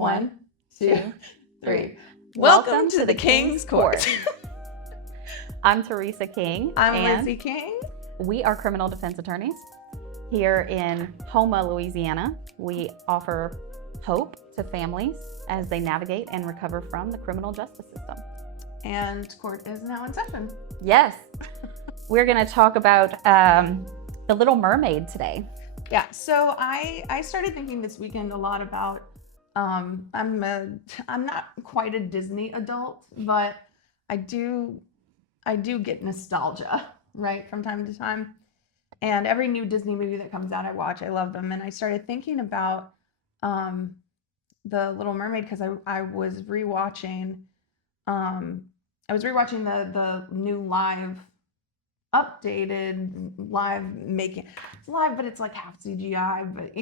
1, 2, 3. Welcome to the King's Court. I'm Teresa King. I'm Lizzy King. We are criminal defense attorneys here in Houma, Louisiana. We offer hope to families as they navigate and recover from the criminal justice system. And court is now in session. Yes. We're going to talk about the Little Mermaid today. Yeah, so I started thinking this weekend a lot about, I'm not quite a Disney adult, but I do get nostalgia, right, from time to time. And every new Disney movie that comes out, I watch. I love them. And I started thinking about the Little Mermaid because I was rewatching the new live, updated live making. It's live, but it's like half CGI, but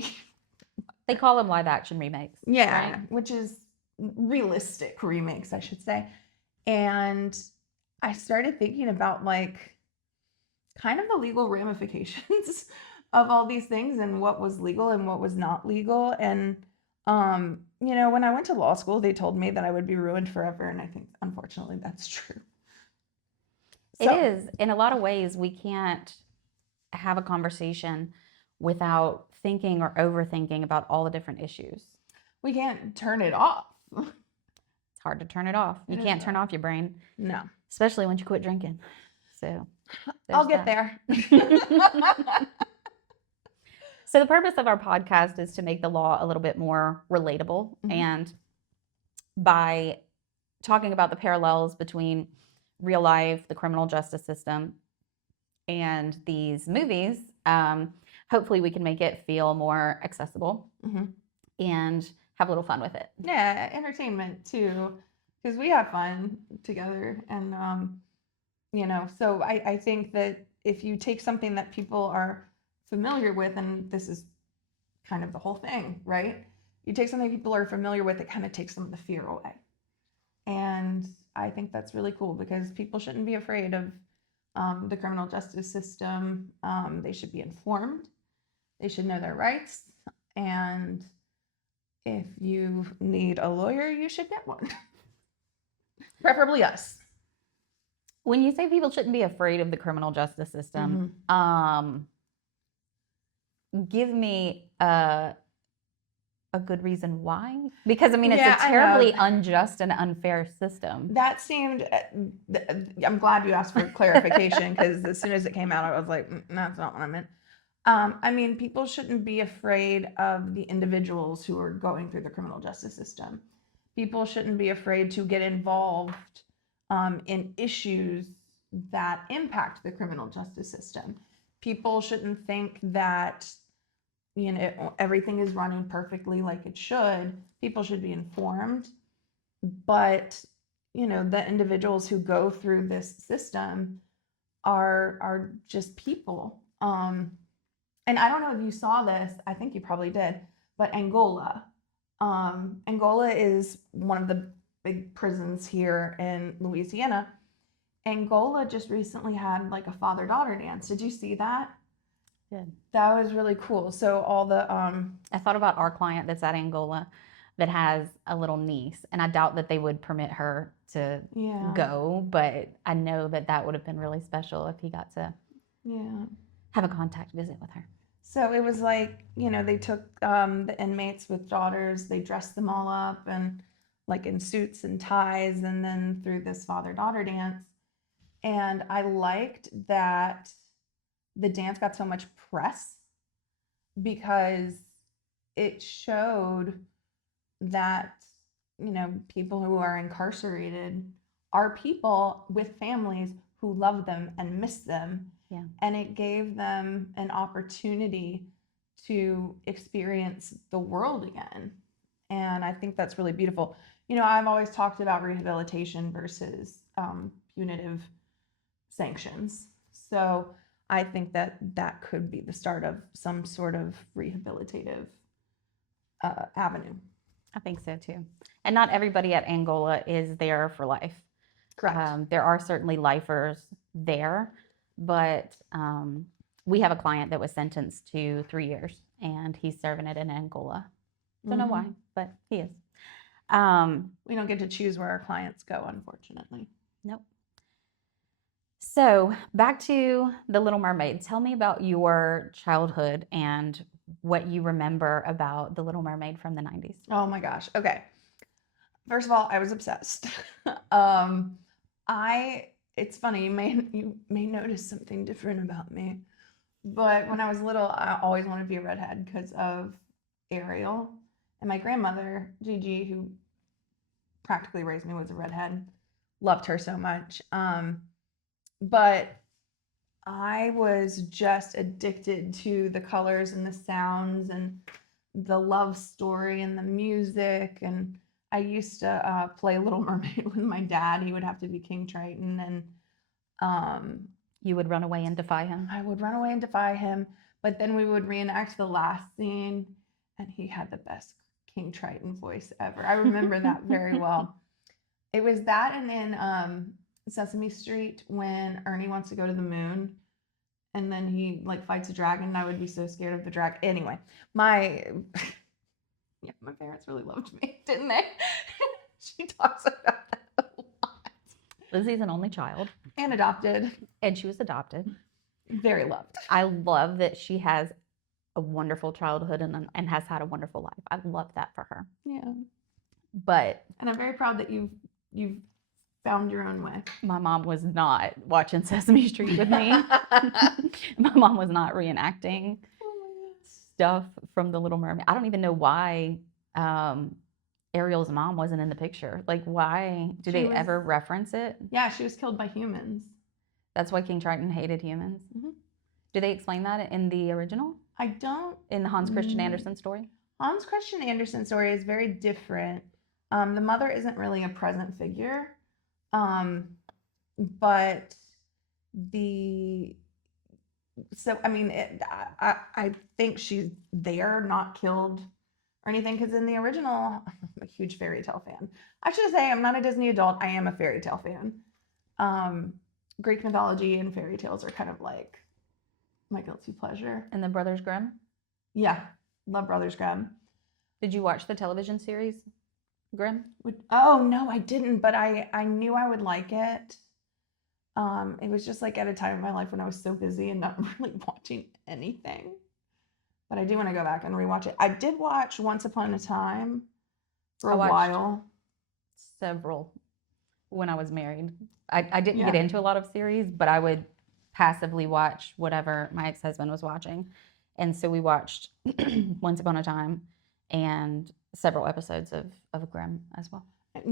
They call them live action remakes. yeah, right? which is realistic remakes, I should say. And I started thinking about like kind of the legal ramifications of all these things and what was legal and what was not legal. And when I went to law school, they told me that I would be ruined forever, and I think unfortunately that's true. It is. In a lot of ways, we can't have a conversation without thinking or overthinking about all the different issues. We can't turn it off. It's hard to turn it off. You can't turn off your brain. No. Especially once you quit drinking. So I'll get there. So the purpose of our podcast is to make the law a little bit more relatable. Mm-hmm. And by talking about the parallels between real life, the criminal justice system, and these movies, hopefully we can make it feel more accessible and have a little fun with it. Yeah, entertainment too, because we have fun together. And, so I think that if you take something that people are familiar with, and this is kind of the whole thing, right? You take something people are familiar with, it kind of takes some of the fear away. And I think that's really cool because people shouldn't be afraid of the criminal justice system. They should be informed. They should know their rights. And if you need a lawyer, you should get one. Preferably us. When you say people shouldn't be afraid of the criminal justice system, give me a good reason why. Because, it's a terribly unjust and unfair system. That seemed, I'm glad you asked for clarification because as soon as it came out, I was like, that's not what I meant. People shouldn't be afraid of the individuals who are going through the criminal justice system. People shouldn't be afraid to get involved in issues that impact the criminal justice system. People shouldn't think that everything is running perfectly like it should. People should be informed, but the individuals who go through this system are just people. And I don't know if you saw this, I think you probably did, but Angola is one of the big prisons here in Louisiana. Angola just recently had like a father-daughter dance. Did you see that? Good. That was really cool. So all the I thought about our client that's at Angola that has a little niece, and I doubt that they would permit her to go, but I know that would have been really special if he got to have a contact visit with her. So it was like, they took the inmates with daughters, they dressed them all up and like in suits and ties, and then through this father-daughter dance. And I liked that the dance got so much press because it showed that, people who are incarcerated are people with families who love them and miss them. Yeah. And it gave them an opportunity to experience the world again. And I think that's really beautiful. I've always talked about rehabilitation versus punitive sanctions. So I think that could be the start of some sort of rehabilitative avenue. I think so too. And not everybody at Angola is there for life. Correct. There are certainly lifers there, but we have a client that was sentenced to 3 years, and he's serving it in Angola. Don't know why, but he is. We don't get to choose where our clients go, unfortunately. Nope. So back to The Little Mermaid. Tell me about your childhood and what you remember about The Little Mermaid from the 90s. Oh my gosh. Okay. First of all, I was obsessed. um, it's funny, you may notice something different about me. But when I was little, I always wanted to be a redhead because of Ariel. And my grandmother, Gigi, who practically raised me, was a redhead. Loved her so much. But I was just addicted to the colors and the sounds and the love story and the music. And I used to play Little Mermaid with my dad. He would have to be King Triton, and You would run away and defy him. I would run away and defy him. But then we would reenact the last scene, and he had the best King Triton voice ever. I remember that very well. It was that, and in Sesame Street when Ernie wants to go to the moon, and then he like fights a dragon. I would be so scared of the dragon. Anyway, my parents really loved me, didn't they? She talks about that a lot. Lizzy's an only child. And adopted. And she was adopted. Very loved. I love that she has a wonderful childhood and has had a wonderful life. I love that for her. Yeah. But And I'm very proud that you've found your own way. my mom was not watching Sesame Street with me. My mom was not reenacting stuff from The Little Mermaid. I don't even know why Ariel's mom wasn't in the picture. Like, why? Do they ever reference it? Yeah, she was killed by humans. That's why King Triton hated humans. Mm-hmm. Do they explain that in the original? I don't. In the Hans Christian Andersen story? Hans Christian Andersen story is very different. The mother isn't really a present figure. But I think she's there, not killed or anything, because in the original, I'm a huge fairy tale fan. I should say I'm not a Disney adult. I am a fairy tale fan. Greek mythology and fairy tales are kind of like my guilty pleasure. And the Brothers Grimm? Yeah, love Brothers Grimm. Did you watch the television series Grimm? Oh no, I didn't, but I knew I would like it. It was just like at a time in my life when I was so busy and not really watching anything. But I do want to go back and rewatch it. I did watch Once Upon a Time for a while. Several when I was married. I didn't get into a lot of series, but I would passively watch whatever my ex-husband was watching. And so we watched Once Upon a Time and several episodes of Grimm as well.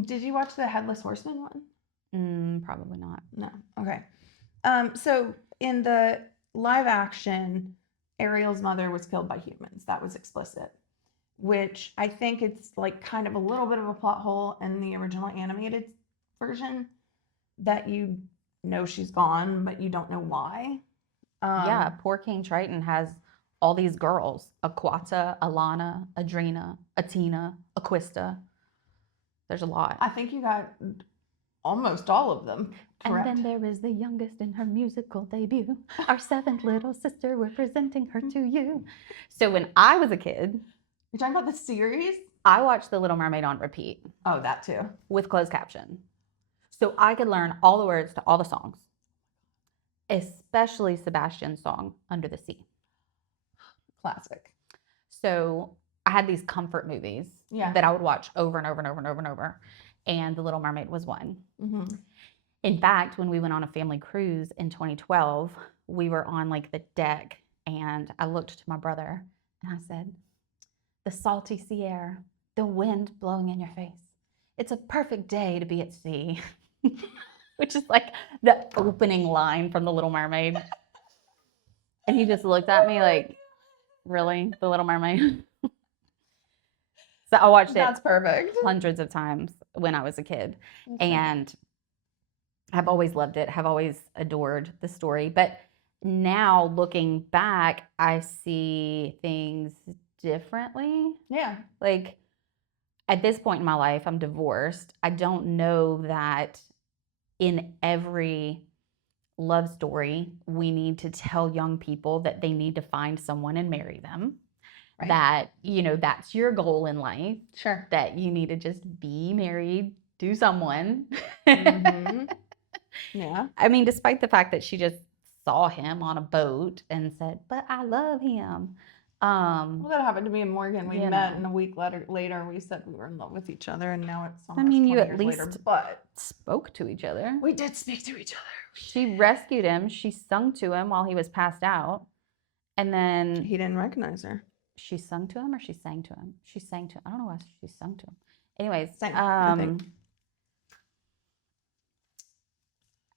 Did you watch the Headless Horseman one? Probably not. No. Okay. So in the live action, Ariel's mother was killed by humans. That was explicit, which I think it's like kind of a little bit of a plot hole in the original animated version, that you know she's gone, but you don't know why. Yeah, poor King Triton has all these girls: Aquata, Alana, Adrena, Atina, Aquista. There's a lot. I think you got almost all of them correct. And then there is the youngest in her musical debut. Our seventh little sister, we're presenting her to you. So when I was a kid... You're talking about the series? I watched The Little Mermaid on repeat. Oh, that too. With closed caption. So I could learn all the words to all the songs. Especially Sebastian's song, Under the Sea. Classic. So I had these comfort movies that I would watch over and over and over and over and over. And The Little Mermaid was one. Mm-hmm. In fact, when we went on a family cruise in 2012, we were on like the deck, and I looked to my brother and I said, "The salty sea air, the wind blowing in your face. It's a perfect day to be at sea." Which is like the opening line from The Little Mermaid. And he just looked at me like, "Really? The Little Mermaid?" So I watched That's perfect. hundreds of times when I was a kid. Okay. And I've always loved it, have always adored the story. But now looking back, I see things differently. Yeah. Like at this point in my life, I'm divorced. I don't know that in every love story, we need to tell young people that they need to find someone and marry them. Right. that, that's your goal in life, Sure. that you need to just be married to someone. Mhm. Yeah. I mean, despite the fact that she just saw him on a boat and said, "But I love him." Well, that happened to me and Morgan. We You met, know. and a week later, we said we were in love with each other, and now it's I almost mean, you 20 at years later. least But spoke to each other. we did speak to each other. She rescued him. She sung to him while he was passed out. And then He didn't recognize her. she sung to him, or she sang to him? She sang to him. I don't know why she sung to him. Anyways, Sang, I think.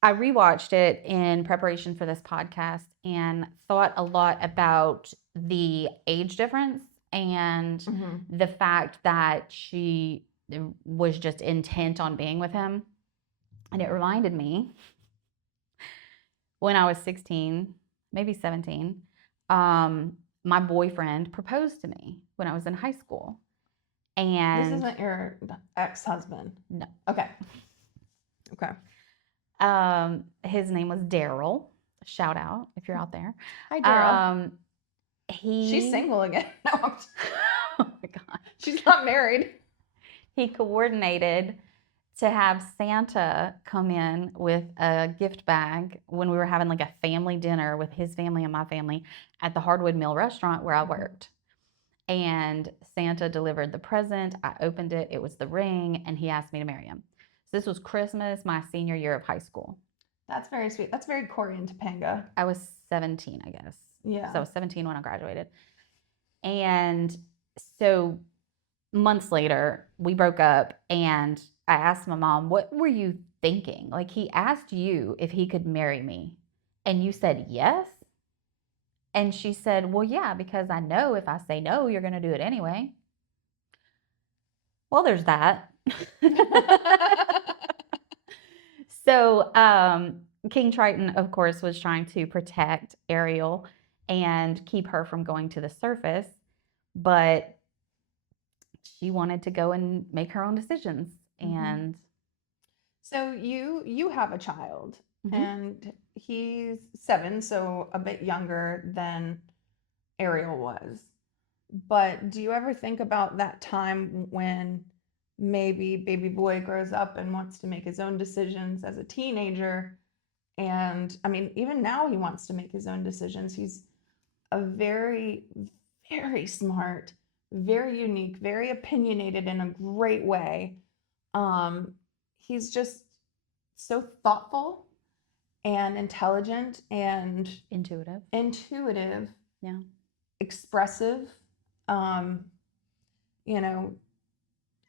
I rewatched it in preparation for this podcast and thought a lot about the age difference and Mhm. the fact that she was just intent on being with him. And it reminded me when I was 16, maybe 17, my boyfriend proposed to me when I was in high school. And This isn't your ex-husband. no. Okay. Okay. His name was Daryl. Shout out if you're out there. Hi, Daryl. She's He single again. No, Oh my god. she's not married. He coordinated to have Santa come in with a gift bag when we were having like a family dinner with his family and my family at the Hardwood Mill restaurant where I worked. And Santa delivered the present. I opened it. It was the ring, and he asked me to marry him. So this was Christmas, my senior year of high school. That's very sweet. That's very Corey and Topanga. I was 17, I guess. Yeah. So I was 17 when I graduated. And so months later, we broke up, and I asked my mom, "What were you thinking? Like, he asked you if he could marry me, and you said yes?" And she said, "Well, yeah, because I know if I say no, you're going to do it anyway." Well, there's that. So, King Triton, of course, was trying to protect Ariel and keep her from going to the surface, but she wanted to go and make her own decisions. And so you have a child, Mhm. and he's 7, so a bit younger than Ariel was. But do you ever think about that time when maybe baby boy grows up and wants to make his own decisions as a teenager? And I mean, even now he wants to make his own decisions. He's a very, very smart, very unique, very opinionated in a great way. He's just so thoughtful and intelligent and intuitive. Yeah. expressive, you know,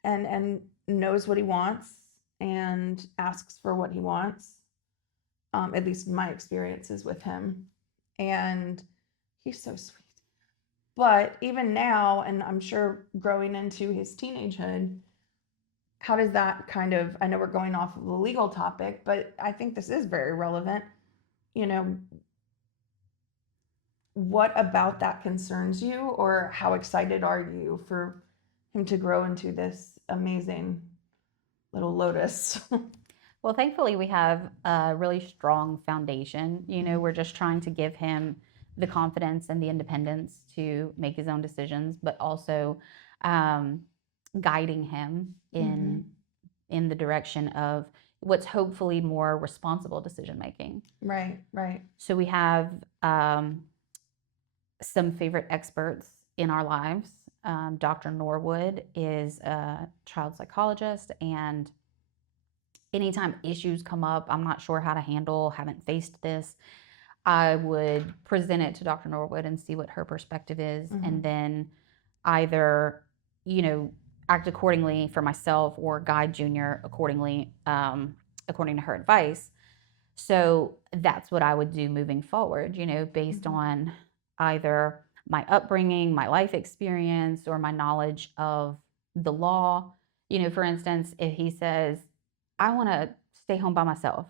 and knows what he wants and asks for what he wants. At least my experiences with him. And he's so sweet. But even now, and I'm sure growing into his teenagehood, how does that kind of, I know we're going off of the legal topic, but I think this is very relevant. You know, what about that concerns you, or how excited are you for him to grow into this amazing little lotus? Well, thankfully, we have a really strong foundation. We're just trying to give him the confidence and the independence to make his own decisions, but also guiding him in the direction of what's hopefully more responsible decision making. Right, right. So we have some favorite experts in our lives. Dr. Norwood is a child psychologist, and anytime issues come up, I'm not sure how to handle, haven't faced this, I would present it to Dr. Norwood and see what her perspective is, and then either, act accordingly for myself or guide Junior accordingly, according to her advice. So that's what I would do moving forward, based on either my upbringing, my life experience, or my knowledge of the law. For instance, if he says, "I want to stay home by myself,"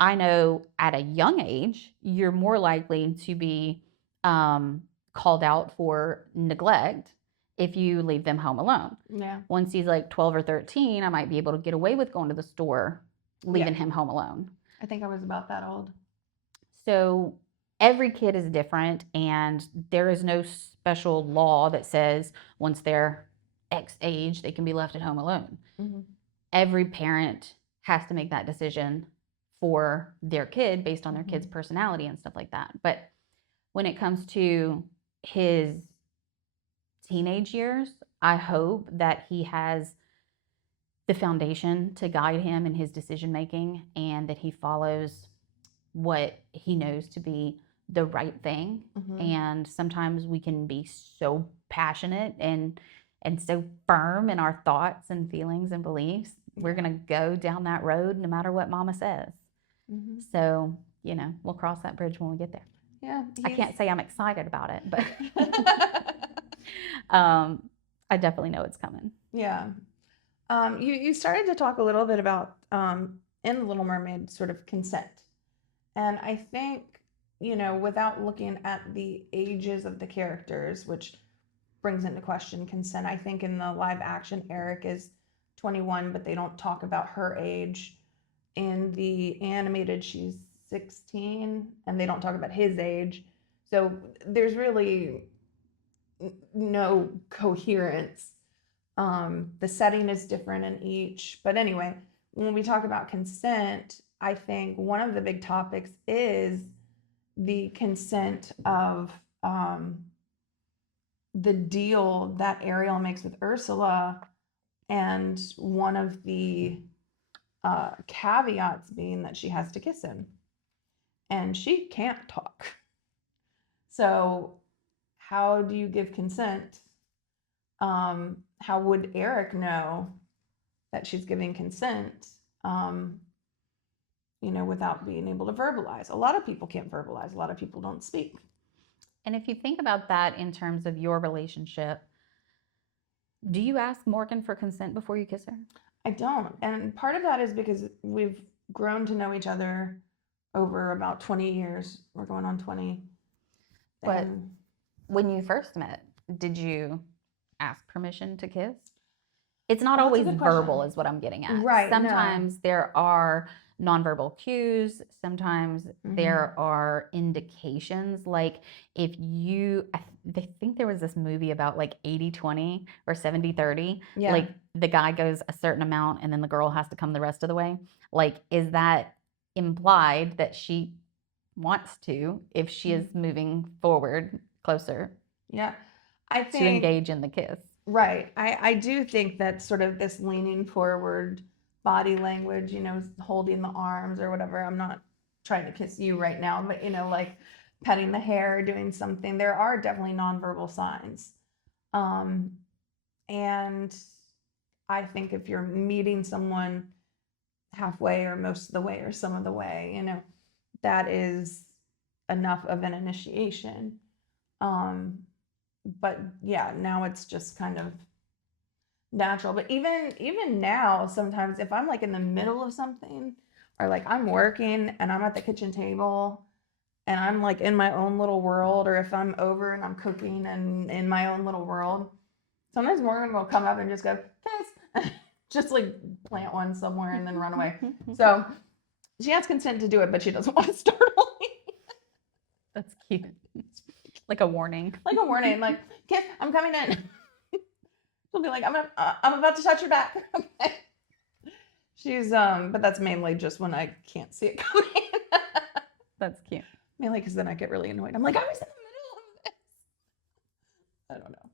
I know at a young age, you're more likely to be called out for neglect if you leave them home alone. Yeah. Once he's like 12 or 13, I might be able to get away with going to the store, leaving him home alone. I think I was about that old. So every kid is different, and there is no special law that says once they're X age, they can be left at home alone. Mm-hmm. Every parent has to make that decision for their kid based on their Mm-hmm. kid's personality and stuff like that. But when it comes to his teenage years, I hope that he has the foundation to guide him in his decision making, and that he follows what he knows to be the right thing. Mm-hmm. And sometimes we can be so passionate and so firm in our thoughts and feelings and beliefs. We're going to go down that road no matter what mama says. Mm-hmm. So, we'll cross that bridge when we get there. Yeah. I can't say I'm excited about it, but I definitely know it's coming. Yeah. You started to talk a little bit about in Little Mermaid sort of consent. And I think, without looking at the ages of the characters, which brings into question consent, I think in the live action, Eric is 21, but they don't talk about her age. In the animated, she's 16, and they don't talk about his age. So there's really no coherence. The setting is different in each. But anyway, when we talk about consent, I think one of the big topics is the consent of the deal that Ariel makes with Ursula, and one of the caveats being that she has to kiss him, and she can't talk. So how do you give consent? How would Eric know that she's giving consent, without being able to verbalize? A lot of people can't verbalize. A lot of people don't speak. And if you think about that in terms of your relationship, do you ask Morgan for consent before you kiss her? I don't. And part of that is because we've grown to know each other over about 20 years. We're going on 20. But when you first met, did you ask permission to kiss? It's not always verbal, is what I'm getting at. Right. Sometimes there are nonverbal cues. Sometimes there are indications. Like if I think there was this movie about like 80-20 or 70-30. Yeah. Like the guy goes a certain amount and then the girl has to come the rest of the way. Like, is that implied that she wants to, if she is moving forward closer? Yeah. I think to engage in the kiss. Right. I do think that sort of this leaning forward body language, holding the arms or whatever. I'm not trying to kiss you right now, but, like petting the hair, doing something. There are definitely nonverbal signs. And I think if you're meeting someone halfway or most of the way or some of the way, that is enough of an initiation. But yeah, now it's just kind of natural. But even now, sometimes if I'm like in the middle of something, or like I'm working and I'm at the kitchen table and I'm like in my own little world, or if I'm over and I'm cooking and in my own little world, sometimes Morgan will come up and just go, kiss, just like plant one somewhere and then run away. So she has consent to do it, but she doesn't want to startle me. That's cute. Like a warning. Like a warning, like, kiss, I'm coming in. She'll be like, I'm about to touch your back. Okay. She's but that's mainly just when I can't see it coming. That's cute. Mainly because then I get really annoyed. I'm like, I was in the middle of this. I don't know.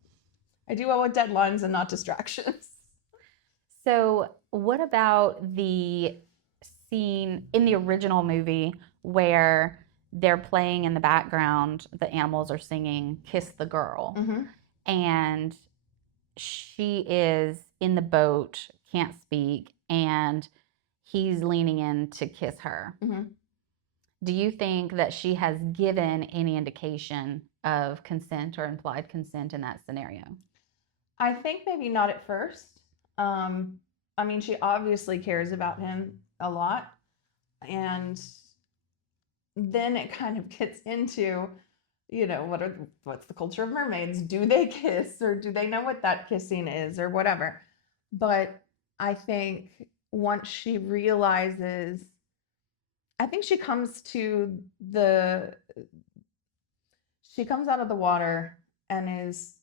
I do well with deadlines and not distractions. So what about the scene in the original movie where they're playing in the background, the animals are singing Kiss the Girl, and she is in the boat, can't speak, and he's leaning in to kiss her. Do you think that she has given any indication of consent or implied consent in that scenario? I think maybe not at first. I mean, she obviously cares about him a lot, and then it kind of gets into, what's the culture of mermaids? Do they kiss, or do they know what that kissing is, or whatever? But I think once she realizes, I think she comes to the She comes out of the water and is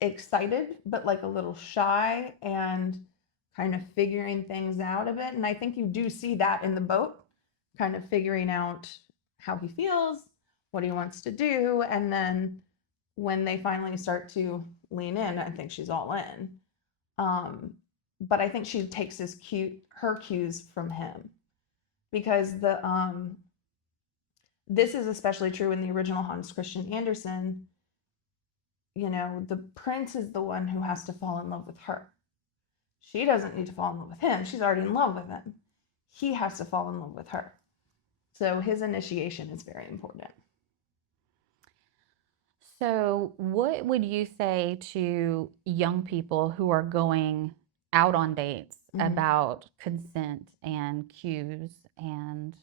excited, but like a little shy and kind of figuring things out a bit. And I think you do see that in the boat, kind of figuring out how he feels, what he wants to do. And then when they finally start to lean in, I think she's all in. But I think she takes her cues from him, because this is especially true in the original Hans Christian Andersen. The prince is the one who has to fall in love with her. She doesn't need to fall in love with him. She's already in love with him. He has to fall in love with her. So his initiation is very important. So, what would you say to young people who are going out on dates about consent and cues and,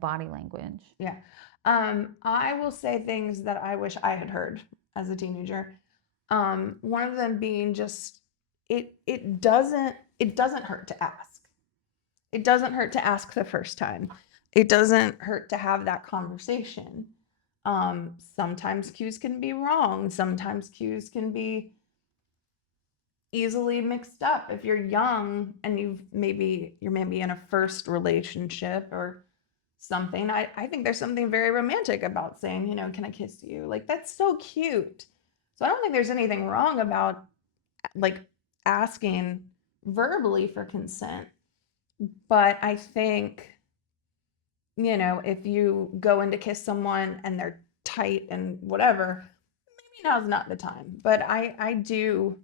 body language? Yeah. I will say things that I wish I had heard as a teenager. One of them being just it doesn't hurt to ask. It doesn't hurt to ask the first time. It doesn't hurt to have that conversation. Sometimes cues can be wrong. Sometimes cues can be easily mixed up. If you're young and you're maybe in a first relationship or something, I think there's something very romantic about saying, can I kiss you? Like, that's so cute. So I don't think there's anything wrong about like asking verbally for consent. But I think, if you go in to kiss someone and they're tight and whatever, maybe now's not the time. But I do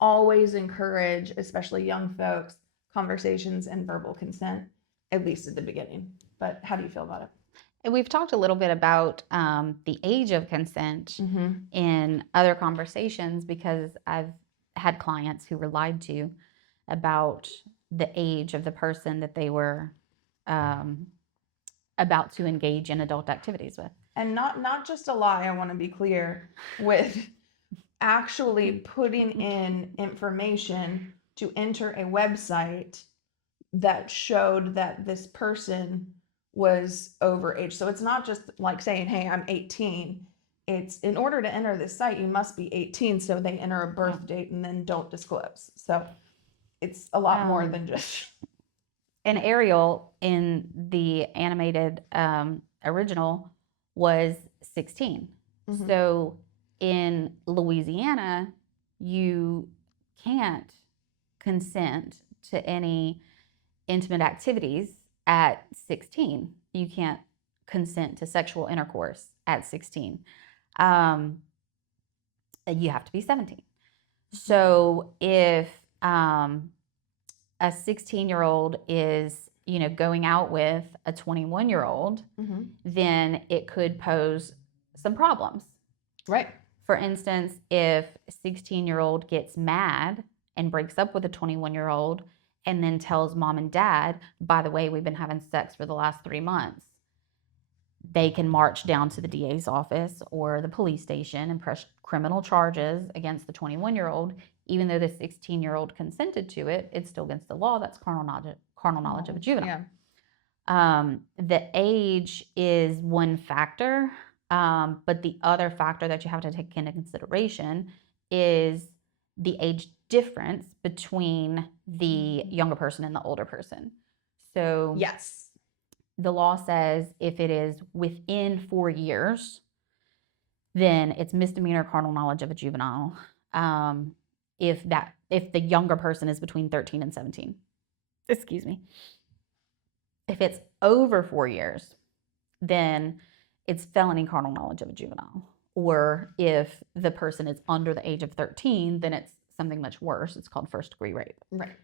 always encourage, especially young folks, conversations and verbal consent, at least at the beginning. But how do you feel about it? And we've talked a little bit about the age of consent in other conversations, because I've had clients who were lied to about the age of the person that they were about to engage in adult activities with. And not just a lie, I want to be clear, with actually putting in information to enter a website that showed that this person was over age. So it's not just like saying, hey, I'm 18. It's in order to enter this site, you must be 18. So they enter a birth date and then don't disclose. So it's a lot more than just. And Ariel in the animated original was 16. So in Louisiana, you can't consent to any intimate activities at 16. You can't consent to sexual intercourse at 16. You have to be 17. So if a 16-year-old is, going out with a 21-year-old, then it could pose some problems. Right. For instance, if a 16-year-old gets mad and breaks up with a 21-year-old and then tells mom and dad, by the way, we've been having sex for the last 3 months, they can march down to the DA's office or the police station and press criminal charges against the 21-year-old. Even though the 16-year-old consented to it, it's still against the law. That's carnal knowledge of a juvenile. Yeah. The age is one factor, but the other factor that you have to take into consideration is the age difference between the younger person and the older person. So yes, the law says if it is within 4 years, then it's misdemeanor carnal knowledge of a juvenile. If the younger person is between 13 and 17. Excuse me. If it's over 4 years, then it's felony carnal knowledge of a juvenile. Or if the person is under the age of 13, then it's something much worse. It's called first-degree rape. Right.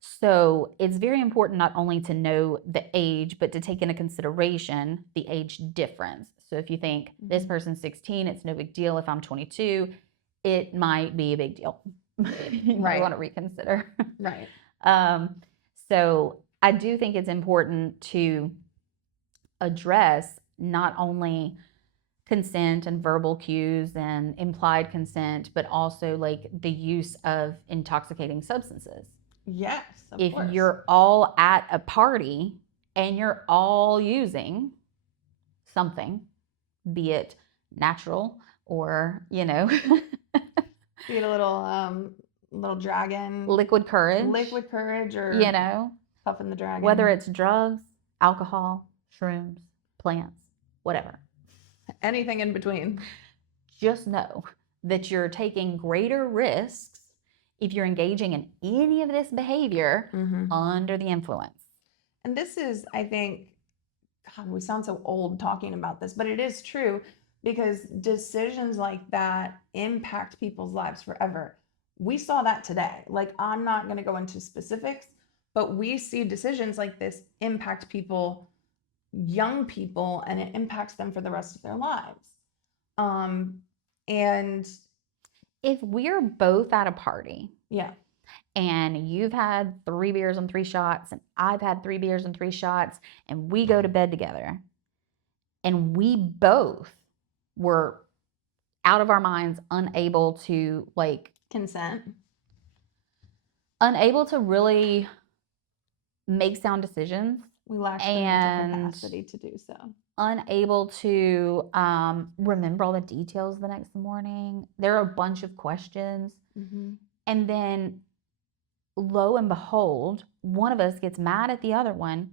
So it's very important not only to know the age, but to take into consideration the age difference. So if you think this person's 16, it's no big deal. If I'm 22, it might be a big deal. You might want to reconsider. Right. So I do think it's important to address not only consent and verbal cues and implied consent, but also like the use of intoxicating substances. Yes, of if course. You're all at a party and you're all using something, be it natural or, you know, Get a little dragon, liquid courage, liquid courage, or you know, puffing the dragon. whether it's drugs, alcohol, shrooms, plants, whatever. Anything in between. Just know that you're taking greater risks if you're engaging in any of this behavior under the influence. And this is, I think, God, we sound so old talking about this, but it is true because decisions like that impact people's lives forever. We saw that today. Like, I'm not going to go into specifics, but we see decisions like this impact people, young people, and it impacts them for the rest of their lives. And if we're both at a party, yeah, and you've had 3 beers and 3 shots, and I've had 3 beers and 3 shots, and we go to bed together, and we both were out of our minds, unable to consent, unable to really make sound decisions. We lack the mental capacity to do so. Unable to remember all the details the next morning. There are a bunch of questions. And then, lo and behold, one of us gets mad at the other one.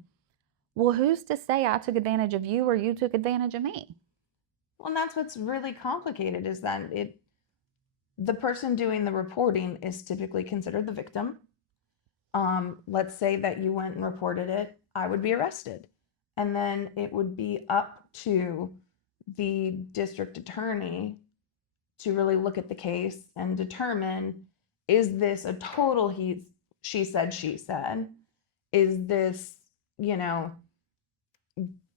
Well, who's to say I took advantage of you or you took advantage of me? Well, and that's what's really complicated is that the person doing the reporting is typically considered the victim. Let's say that you went and reported it, I would be arrested. And then it would be up to the district attorney to really look at the case and determine, is this a total she said, she said? Is this,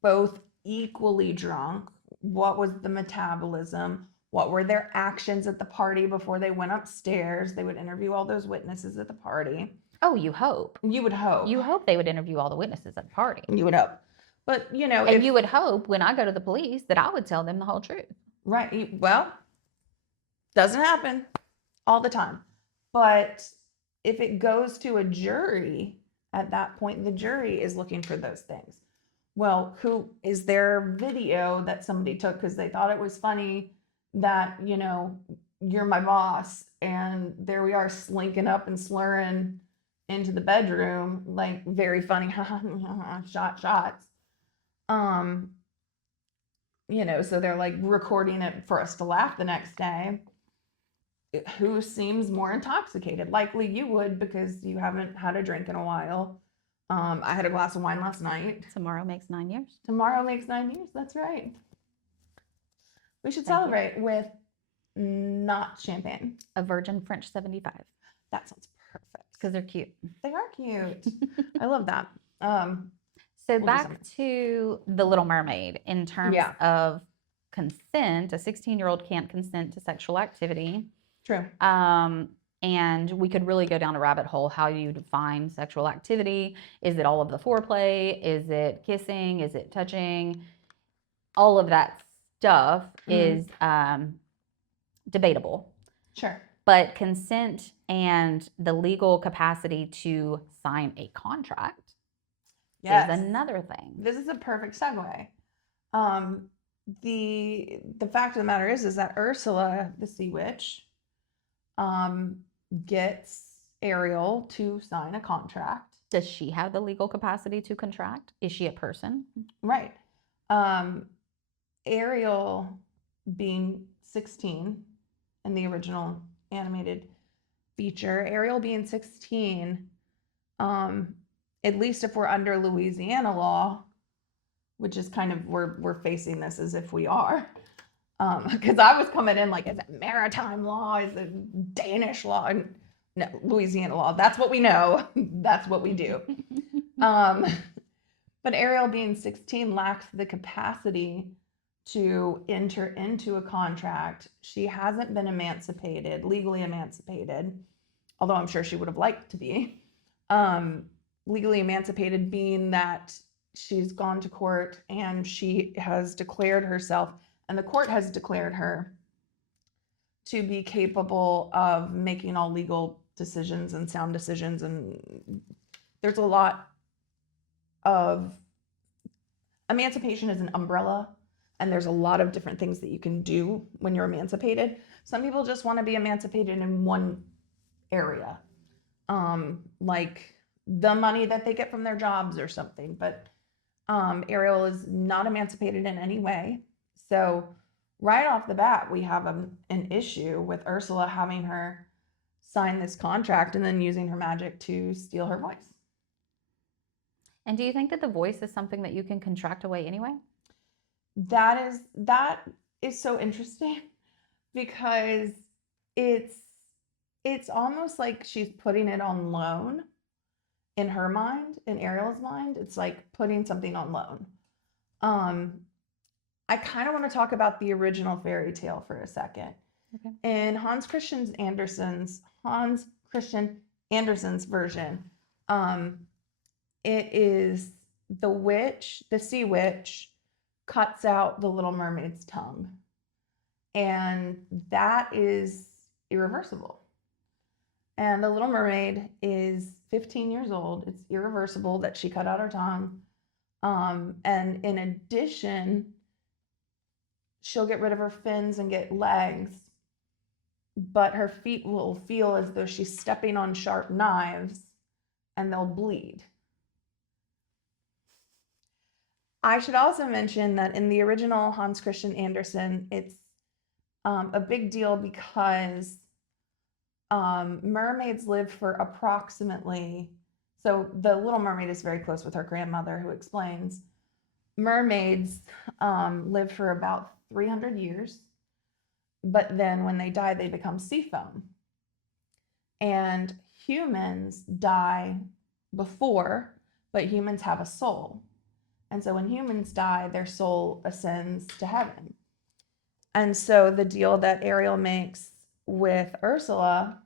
both equally drunk? What was the metabolism? What were their actions at the party before they went upstairs? They would interview all those witnesses at the party. Oh, you hope. You would hope. You hope they would interview all the witnesses at the party. You would hope. But, and you would hope when I go to the police that I would tell them the whole truth. Right. Well, doesn't happen all the time. But if it goes to a jury, at that point, the jury is looking for those things. Well, is there video that somebody took because they thought it was funny that, you're my boss, and there we are slinking up and slurring into the bedroom, like very funny, shots. So they're like recording it for us to laugh the next day. Who seems more intoxicated? Likely you would, because you haven't had a drink in a while. I had a glass of wine last night. Tomorrow makes 9 years. Tomorrow makes 9 years. That's right. We should celebrate with not champagne. A Virgin French 75. That sounds perfect. Because they're cute. They are cute. I love that. So back to the Little Mermaid in terms of consent. A 16-year-old can't consent to sexual activity. True. And we could really go down a rabbit hole. How you define sexual activity? Is it all of the foreplay? Is it kissing? Is it touching? All of that stuff is debatable. Sure. But consent and the legal capacity to sign a contract is another thing. This is a perfect segue. The fact of the matter is that Ursula, the sea witch, gets Ariel to sign a contract. Does she have the legal capacity to contract? Is she a person? Right. Ariel being 16 in the original animated feature, Ariel being 16, at least if we're under Louisiana law, which is kind of, we're facing this as if we are. Because I was coming in like, is it maritime law? Is it Danish law? No, Louisiana law. That's what we know. That's what we do. But Ariel being 16 lacks the capacity to enter into a contract. She hasn't been legally emancipated, although I'm sure she would have liked to be. Legally emancipated being that she's gone to court and she has declared herself, and the court has declared her to be capable of making all legal decisions and sound decisions. And there's a lot of emancipation is an umbrella, And there's a lot of different things that you can do when you're emancipated. Some people just want to be emancipated in one area, like the money that they get from their jobs or something. But Ariel is not emancipated in any way. So right off the bat, we have an issue with Ursula having her sign this contract and then using her magic to steal her voice. And do you think that the voice is something that you can contract away anyway? That is so interesting because it's almost like she's putting it on loan in her mind, in Ariel's mind. It's like putting something on loan. I kind of want to talk about the original fairy tale for a second. Okay. In Hans Christian Andersen's version, it is the sea witch cuts out the Little Mermaid's tongue. And that is irreversible. And the Little Mermaid is 15 years old. It's irreversible that she cut out her tongue. And in addition, she'll get rid of her fins and get legs, but her feet will feel as though she's stepping on sharp knives and they'll bleed. I should also mention that in the original Hans Christian Andersen, it's a big deal because mermaids live for approximately, so the Little Mermaid is very close with her grandmother, who explains mermaids live for about 300 years, but then when they die, they become sea foam. And humans die before, but humans have a soul. And so when humans die, their soul ascends to heaven. And so the deal that Ariel makes with Ursula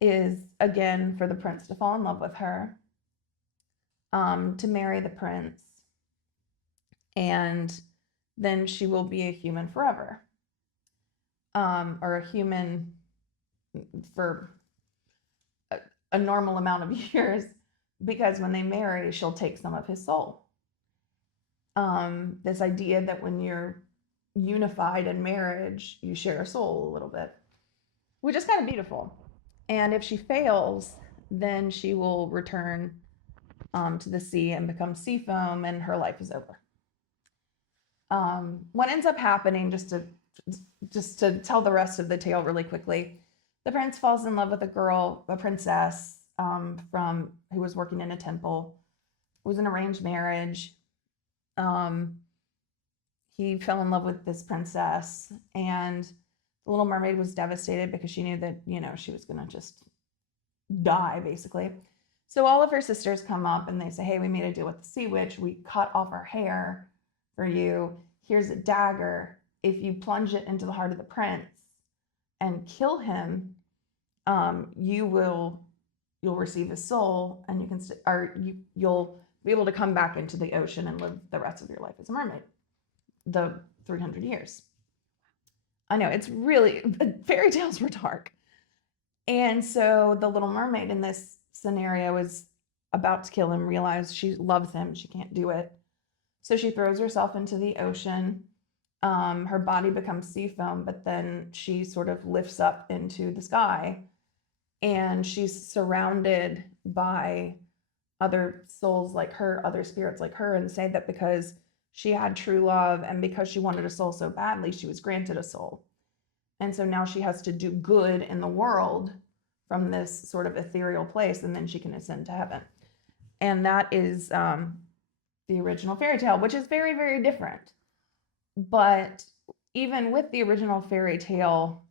is, again, for the prince to fall in love with her, to marry the prince, and then she will be a human forever, or a human for a normal amount of years, because when they marry, she'll take some of his soul. This idea that when you're unified in marriage, you share a soul a little bit, which is kind of beautiful. And if she fails, then she will return to the sea and become sea foam, and her life is over. What ends up happening, just to tell the rest of the tale really quickly, the prince falls in love with a princess from who was working in a temple. It was an arranged marriage. He fell in love with this princess, and the Little Mermaid was devastated because she knew that, she was going to just die, basically. So all of her sisters come up and they say, hey, we made a deal with the sea witch. We cut off her hair for you. Here's a dagger. If you plunge it into the heart of the prince and kill him, you'll receive his soul, and you'll be able to come back into the ocean and live the rest of your life as a mermaid, the 300 years. I know, it's really, fairy tales were dark. And so the Little Mermaid in this scenario is about to kill him, realizes she loves him, she can't do it. So she throws herself into the ocean. Her body becomes sea foam, but then she sort of lifts up into the sky, and she's surrounded by other souls like her, other spirits like her, and say that because she had true love and because she wanted a soul so badly, she was granted a soul. And so now she has to do good in the world from this sort of ethereal place, and then she can ascend to heaven. And that is the original fairy tale, which is very, very different. But even with the original fairy tale,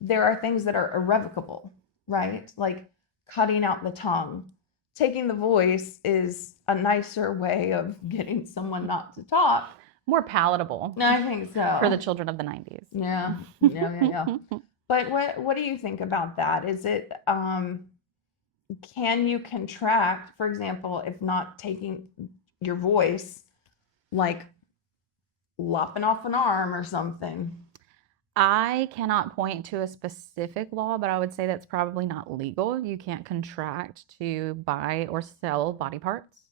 there are things that are irrevocable, right? Like cutting out the tongue. Taking the voice is a nicer way of getting someone not to talk. More palatable. I think so. For the children of the 90s. Yeah. But what do you think about that? Is it, can you contract, for example, if not taking your voice, like lopping off an arm or something? I cannot point to a specific law, but I would say that's probably not legal. You can't contract to buy or sell body parts.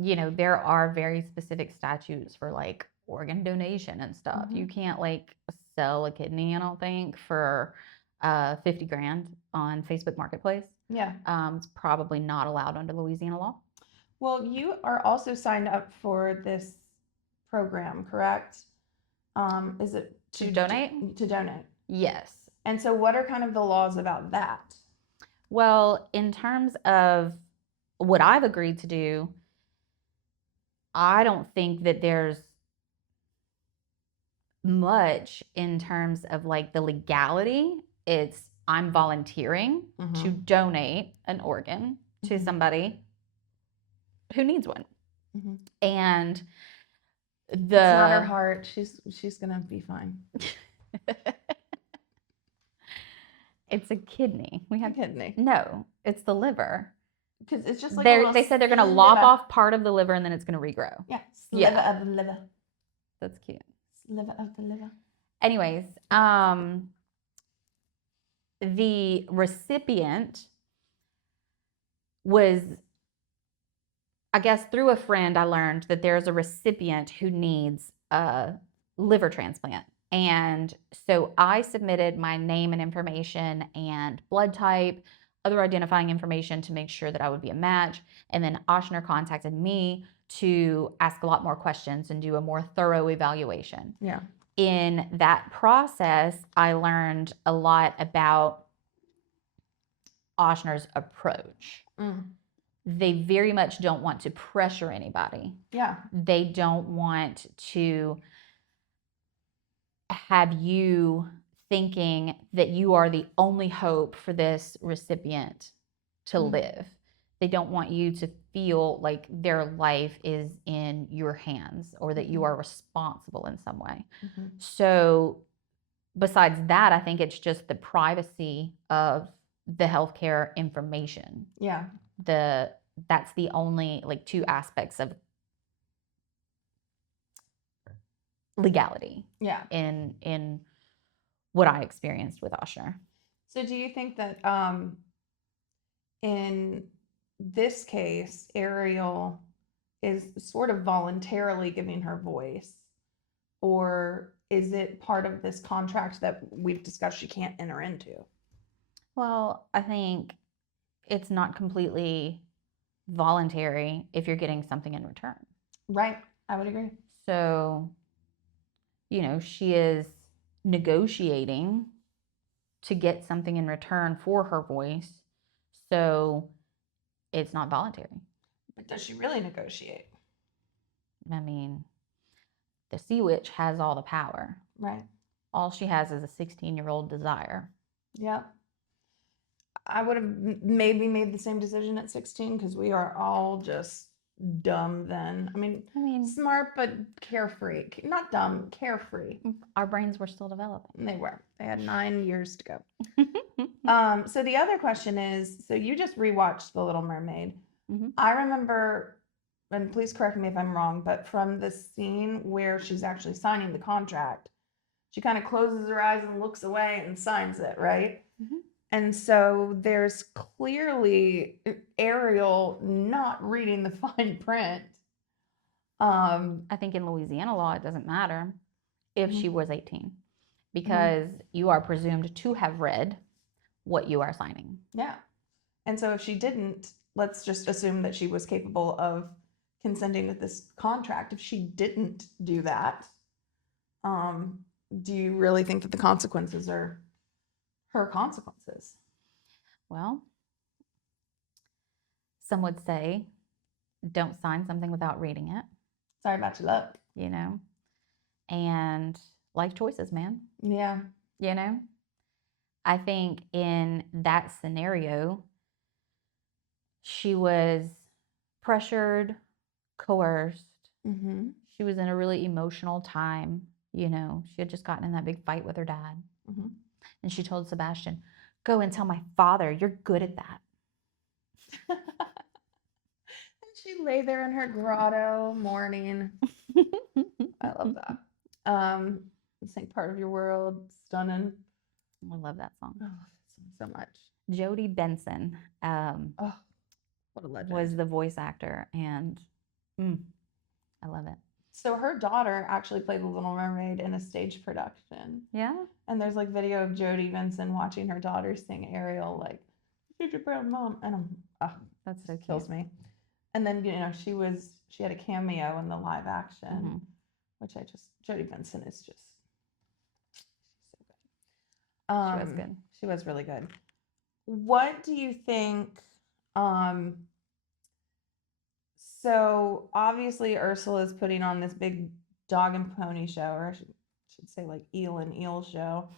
you know, there are very specific statutes for like organ donation and stuff. Mhm. You can't like sell a kidney, I don't think, for 50 grand on Facebook Marketplace. Yeah. It's probably not allowed under Louisiana law. Well, you are also signed up for this program, correct? Is it To donate? To donate. Yes. And so, what are kind of the laws about that? Well, in terms of what I've agreed to do, I don't think that there's much in terms of like the legality. It's I'm volunteering to donate an organ to somebody who needs one. And It's not her heart. She's gonna be fine. It's a kidney. We have kidney. No, it's the liver. Because it's just like they said they're going to lop off part of the liver and then it's going to regrow. Yeah, sliver of the liver. That's cute. Sliver of the liver. Anyways, the recipient was, I guess through a friend, I learned that there's a recipient who needs a liver transplant. And so I submitted my name and information and blood type, other identifying information to make sure that I would be a match. And then Oshner contacted me to ask a lot more questions and do a more thorough evaluation. Yeah. In that process, I learned a lot about Oshner's approach. They very much don't want to pressure anybody. Yeah. They don't want to have you thinking that you are the only hope for this recipient to live. They don't want you to feel like their life is in your hands or that you are responsible in some way. So besides that, I think it's just the privacy of the healthcare information. Yeah. That's the only like two aspects of legality. Yeah. In what I experienced with Oshner. So do you think that in this case, Ariel is sort of voluntarily giving her voice, or is it part of this contract that we've discussed she can't enter into? Well, I think it's not completely voluntary if you're getting something in return. Right. I would agree. So, you know, she is negotiating to get something in return for her voice. So it's not voluntary. But does she really negotiate? I mean, the Sea Witch has all the power. Right. All she has is a 16-year-old desire. Yeah. I would have maybe made the same decision at 16 because we are all just dumb then. I mean, smart but carefree. Not dumb, carefree. Our brains were still developing. They were. They had 9 years to go. So the other question is, so you just rewatched The Little Mermaid. I remember, and please correct me if I'm wrong, but from the scene where she's actually signing the contract, she kind of closes her eyes and looks away and signs it, right? And so there's clearly Ariel not reading the fine print. I think in Louisiana law, it doesn't matter if she was 18 because you are presumed to have read what you are signing. Yeah. And so if she didn't, let's just assume that she was capable of consenting with this contract. If she didn't do that, do you really think that the consequences are her consequences? Well, some would say don't sign something without reading it. Sorry about your luck. You know, and life choices, man. Yeah. You know, I think in that scenario, she was pressured, coerced. She was in a really emotional time. You know, she had just gotten in that big fight with her dad. And she told Sebastian, go and tell my father, you're good at that. And she lay there in her grotto mourning. I love that. This ain't part of your world. Stunning. I love that song. Oh, so much. Jodie Benson what a legend. was the voice actor, and I love it. So her daughter actually played the Little Mermaid in a stage production. Yeah. And there's like video of Jodie Vincent watching her daughter sing Ariel, like, "You're your proud mom," and That's so cute. kills me. And then she had a cameo in the live action, which Jodie Vincent is just she's so good. She was good. She was really good. What do you think? So obviously Ursula is putting on this big dog and pony show, or I should say like eel and eel show,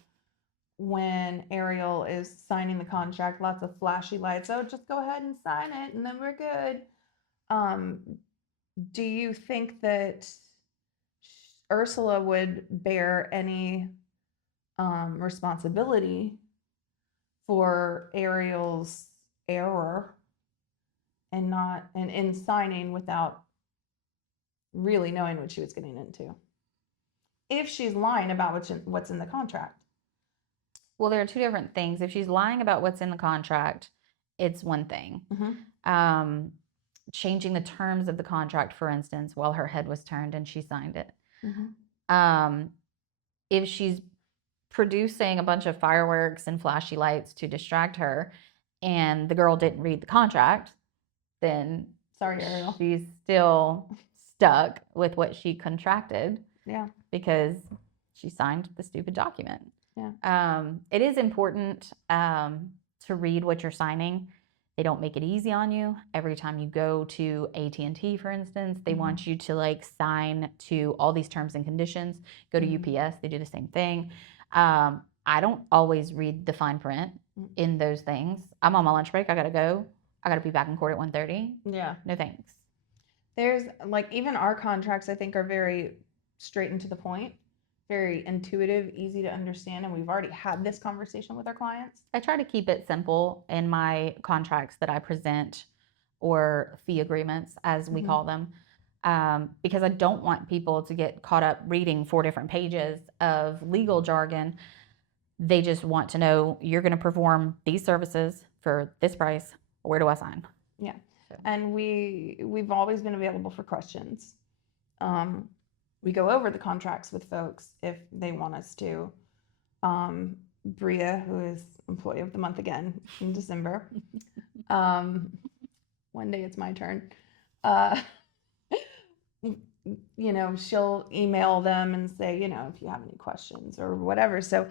when Ariel is signing the contract, lots of flashy lights. Oh, just go ahead and sign it and then we're good. Do you think that Ursula would bear any responsibility for Ariel's error and in signing without really knowing what she was getting into, if she's lying about what's in the contract? Well, there are two different things. If she's lying about what's in the contract, it's one thing. Changing the terms of the contract, for instance, while her head was turned and she signed it. If she's producing a bunch of fireworks and flashy lights to distract her and the girl didn't read the contract, then sorry, Ariel, she's still stuck with what she contracted. Yeah. Because she signed the stupid document. Yeah. It is important to read what you're signing. They don't make it easy on you. Every time you go to AT&T, for instance, they want you to like sign to all these terms and conditions. Go to UPS, they do the same thing. I don't always read the fine print in those things. I'm on my lunch break. I gotta go. I gotta be back in court at 1:30. Yeah. No thanks. There's like, even our contracts, I think, are very straight and to the point, very intuitive, easy to understand, and we've already had this conversation with our clients. I try to keep it simple in my contracts that I present, or fee agreements as we call them, because I don't want people to get caught up reading 4 different pages of legal jargon. They just want to know, you're going to perform these services for this price. Where do I sign? Yeah. So. And we've always been available for questions. We go over the contracts with folks if they want us to. Bria, who is employee of the month again in December. One day it's my turn. She'll email them and say, if you have any questions or whatever. So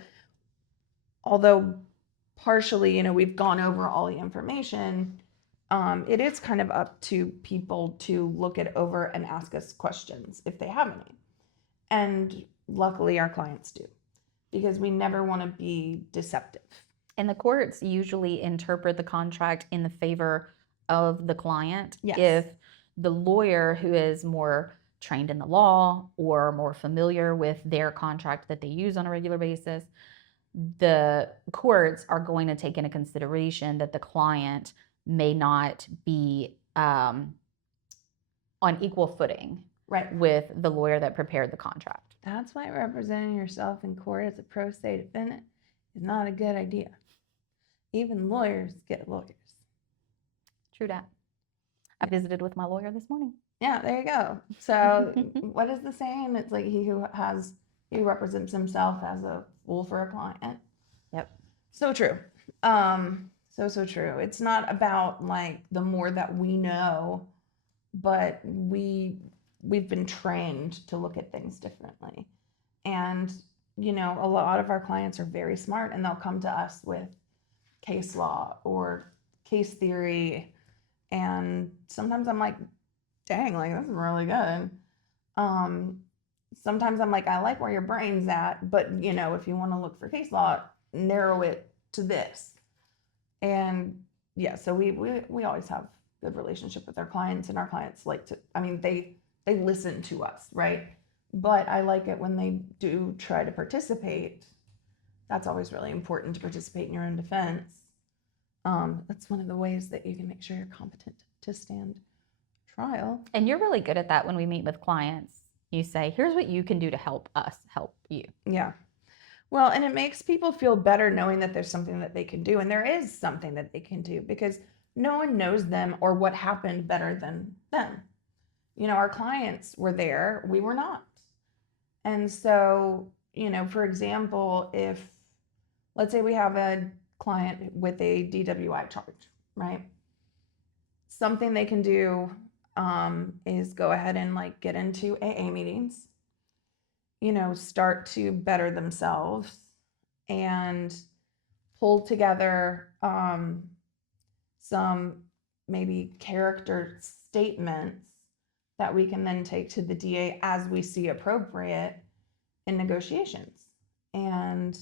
although partially, we've gone over all the information, it is kind of up to people to look it over and ask us questions if they have any. And luckily our clients do, because we never want to be deceptive. And the courts usually interpret the contract in the favor of the client. Yes. If the lawyer, who is more trained in the law or more familiar with their contract that they use on a regular basis, the courts are going to take into consideration that the client may not be on equal footing, right, with the lawyer that prepared the contract. That's why representing yourself in court as a pro se defendant is not a good idea. Even lawyers get lawyers. True that. I visited with my lawyer this morning. Yeah, there you go. So what is the saying? It's like he who represents himself as a fool for a client. Yep. So true. So true. It's not about like the more that we know, but we've been trained to look at things differently. And, a lot of our clients are very smart, and they'll come to us with case law or case theory. And sometimes I'm like, dang, like, this is really good. Sometimes I'm like, I like where your brain's at, but, if you want to look for case law, narrow it to this. And yeah, so we always have good relationship with our clients, and our clients like to, they listen to us, right? But I like it when they do try to participate. That's always really important, to participate in your own defense. That's one of the ways that you can make sure you're competent to stand trial. And you're really good at that when we meet with clients. You say, here's what you can do to help us help you. Yeah. Well, and it makes people feel better knowing that there's something that they can do, and there is something that they can do, because no one knows them or what happened better than them. our clients were there, we were not. And so, for example, if let's say we have a client with a DWI charge, right? Something they can do is go ahead and like get into AA meetings, start to better themselves and pull together some maybe character statements that we can then take to the DA as we see appropriate in negotiations. And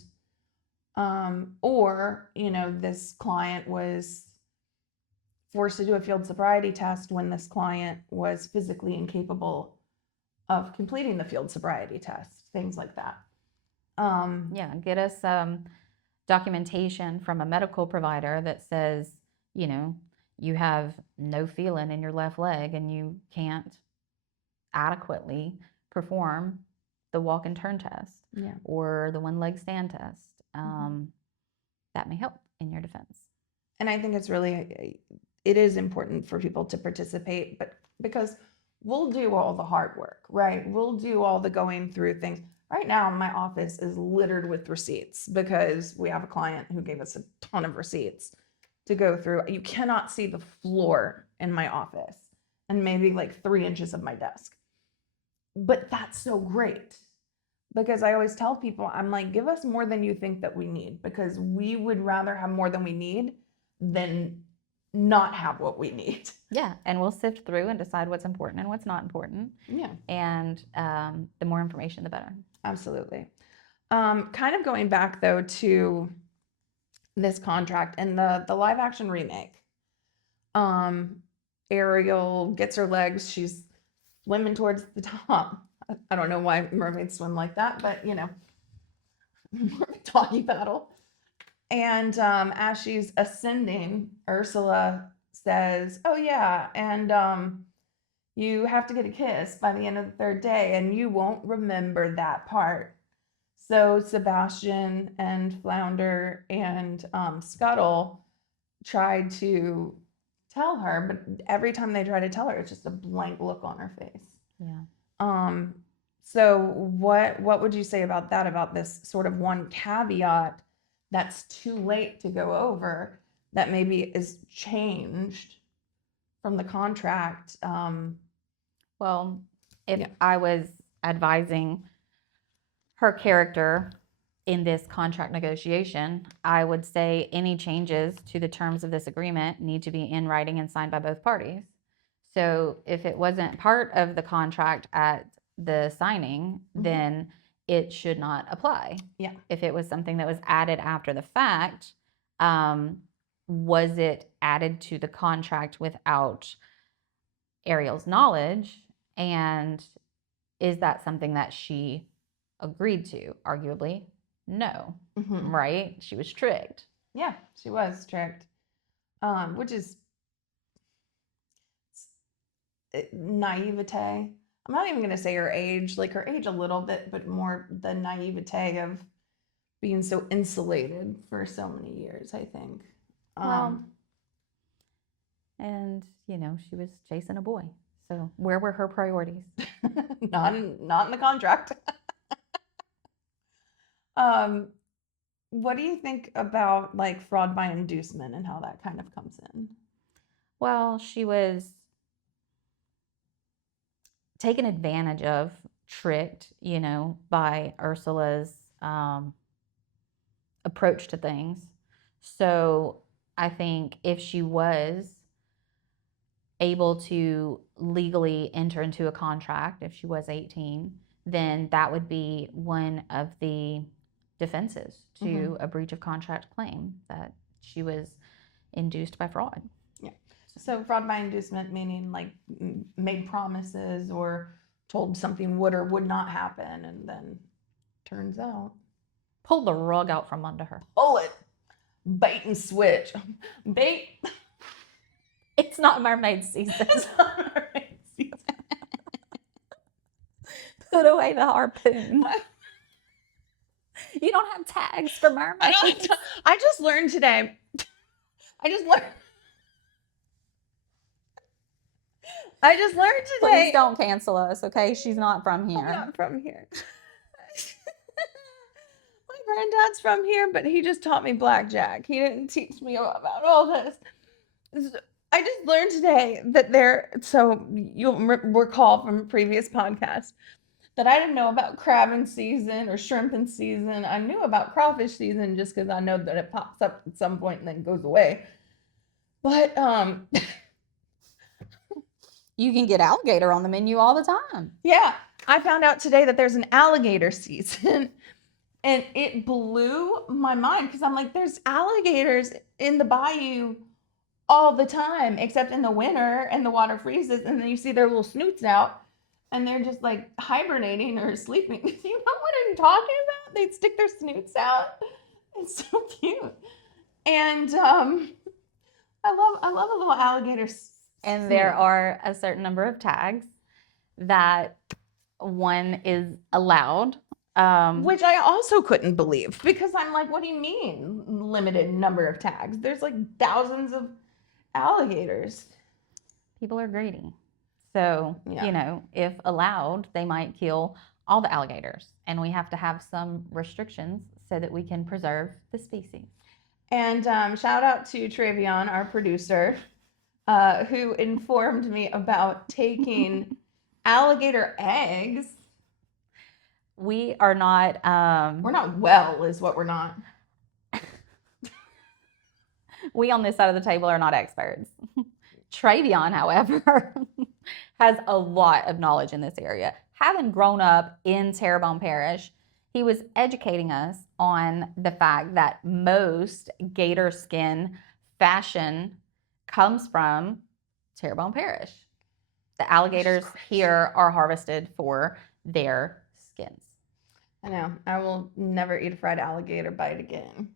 or this client was forced to do a field sobriety test when this client was physically incapable of completing the field sobriety test, things like that. Yeah, get us documentation from a medical provider that says, you have no feeling in your left leg and you can't adequately perform the walk and turn test or the one leg stand test. That may help in your defense. And I think it is important for people to participate, but because we'll do all the hard work, right? We'll do all the going through things. Right now, my office is littered with receipts because we have a client who gave us a ton of receipts to go through. You cannot see the floor in my office and maybe like 3 inches of my desk. But that's so great because I always tell people, I'm like, give us more than you think that we need, because we would rather have more than we need than not have what we need. Yeah, and we'll sift through and decide what's important and what's not important. Yeah. And the more information, the better. Absolutely. Kind of going back though to this contract and the live action remake. Ariel gets her legs, she's swimming towards the top. I don't know why mermaids swim like that, but more of a doggy paddle. And as she's ascending, Ursula says, "Oh yeah, and you have to get a kiss by the end of the 3rd day, and you won't remember that part." So Sebastian and Flounder and Scuttle tried to tell her, but every time they try to tell her, it's just a blank look on her face. Yeah. So what would you say about that? About this sort of one caveat that's too late to go over that maybe is changed from the contract? Well, if I was advising her character in this contract negotiation, I would say any changes to the terms of this agreement need to be in writing and signed by both parties. So if it wasn't part of the contract at the signing, then it should not apply. Yeah. If it was something that was added after the fact, was it added to the contract without Ariel's knowledge? And is that something that she agreed to? Arguably, no. Right? She was tricked. Yeah, she was tricked. Which is naivete. I'm not even going to say her age, like her age a little bit, but more the naivete of being so insulated for so many years, I think. Well, and she was chasing a boy. So where were her priorities? not in the contract. What do you think about like fraud by inducement and how that kind of comes in? Well, she was taken advantage of, tricked, by Ursula's approach to things. So I think if she was able to legally enter into a contract, if she was 18, then that would be one of the defenses to a breach of contract claim, that she was induced by fraud. Yeah. So fraud by inducement meaning like made promises or told something would or would not happen, and then turns out pulled the rug out from under her. Pull it. Bait and switch. Bait. It's not mermaid season. It's not mermaid season. Put away the harpoon. You don't have tags for mermaids. I just learned today. I just learned today. Please don't cancel us, okay? She's not from here. I'm not from here. My granddad's from here, but he just taught me blackjack. He didn't teach me about all this. I just learned today that so you'll recall from a previous podcast that I didn't know about crab in season or shrimp in season. I knew about crawfish season just because I know that it pops up at some point and then goes away. But you can get alligator on the menu all the time. Yeah, I found out today that there's an alligator season. And it blew my mind because I'm like, there's alligators in the bayou all the time, except in the winter and the water freezes. And then you see their little snoots out and they're just like hibernating or sleeping. You know what I'm talking about? They'd stick their snoots out. It's so cute. And I love a little alligator. And there are a certain number of tags that one is allowed. Which I also couldn't believe because I'm like, what do you mean limited number of tags? There's like thousands of alligators. People are greedy. So, you know, if allowed, they might kill all the alligators. And we have to have some restrictions so that we can preserve the species. And shout out to Travion, our producer, who informed me about taking alligator eggs. We are not... we're not well, is what we're not. We on this side of the table are not experts. Travion, however, has a lot of knowledge in this area. Having grown up in Terrebonne Parish, he was educating us on the fact that most gator skin fashion comes from Terrebonne Parish. The alligators here are harvested for their skins. I know. I will never eat a fried alligator bite again.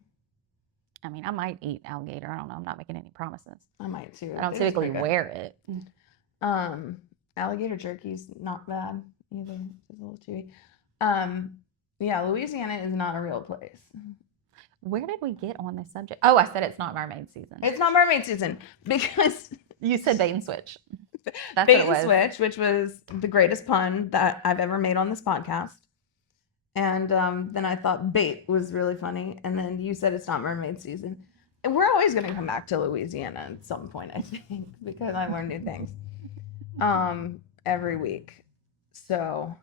I mean, I might eat alligator. I don't know. I'm not making any promises. I might too. I don't typically wear it. Alligator jerky's not bad either. It's a little chewy. Yeah, Louisiana is not a real place. Where did we get on this subject? Oh, I said it's not mermaid season. It's not mermaid season because you said bait and switch. That's bait and switch, which was the greatest pun that I've ever made on this podcast. And then I thought bait was really funny. And then you said it's not mermaid season. And we're always going to come back to Louisiana at some point, I think, because I learn new things every week. So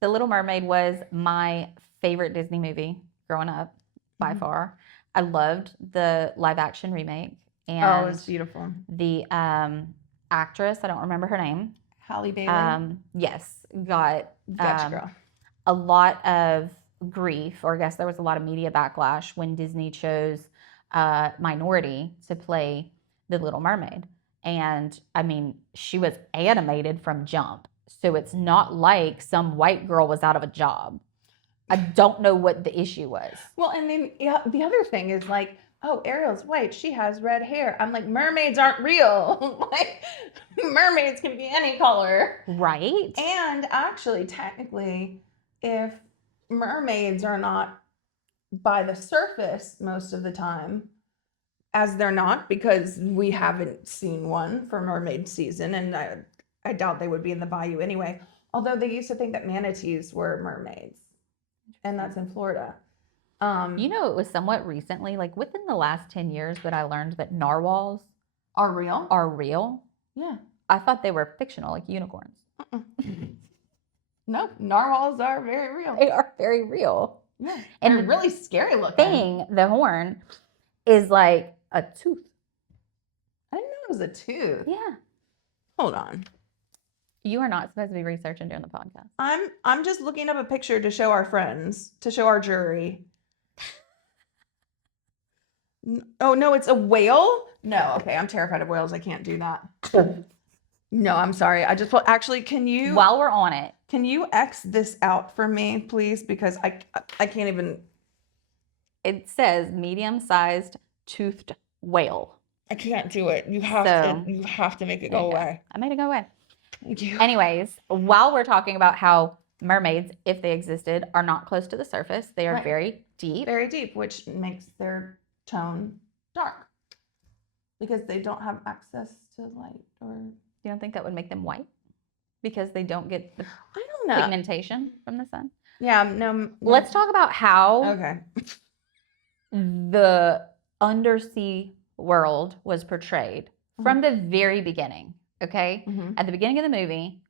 The Little Mermaid was my favorite Disney movie growing up by far. I loved the live action remake. And it was beautiful. The actress, I don't remember her name. Halle Bailey. Yes, got Gotcha, girl. a lot of grief, or I guess there was a lot of media backlash when Disney chose a minority to play the Little Mermaid. And I mean, she was animated from jump. So it's not like some white girl was out of a job. I don't know what the issue was. Well, and then the other thing is like, oh, Ariel's white. She has red hair. I'm like, mermaids aren't real. Like, mermaids can be any color. Right. And actually, technically, if mermaids are not by the surface most of the time, as they're not, because we haven't seen one for mermaid season, and I doubt they would be in the bayou anyway. Although they used to think that manatees were mermaids, and that's in Florida. You know, it was somewhat recently, like within the last 10 years, that I learned that narwhals are real. are real. Yeah. I thought they were fictional, like unicorns. No, narwhals are very real. They are very real. Yeah. And they're the really scary looking. thing, the horn, is like a tooth. I didn't know it was a tooth. Yeah. Hold on. You are not supposed to be researching during the podcast. I'm just looking up a picture to show our friends, to show our jury. Oh, no, it's a whale? No, okay, I'm terrified of whales. I can't do that. No, I'm sorry. I just, actually, can you, While we're on it, can you X this out for me, please? Because I can't even. it says medium-sized toothed whale. I can't do it. You have to make it go away. I made it go away. Thank you. Anyways, while we're talking about how mermaids, if they existed, are not close to the surface, they are Right. very deep. Very deep, which makes their tone dark because they don't have access to light or You don't think that would make them white? Because they don't get the I don't know. pigmentation from the sun? Yeah, no. Let's talk about how Okay. the undersea world was portrayed from the very beginning. Okay. Mhm. At the beginning of the movie,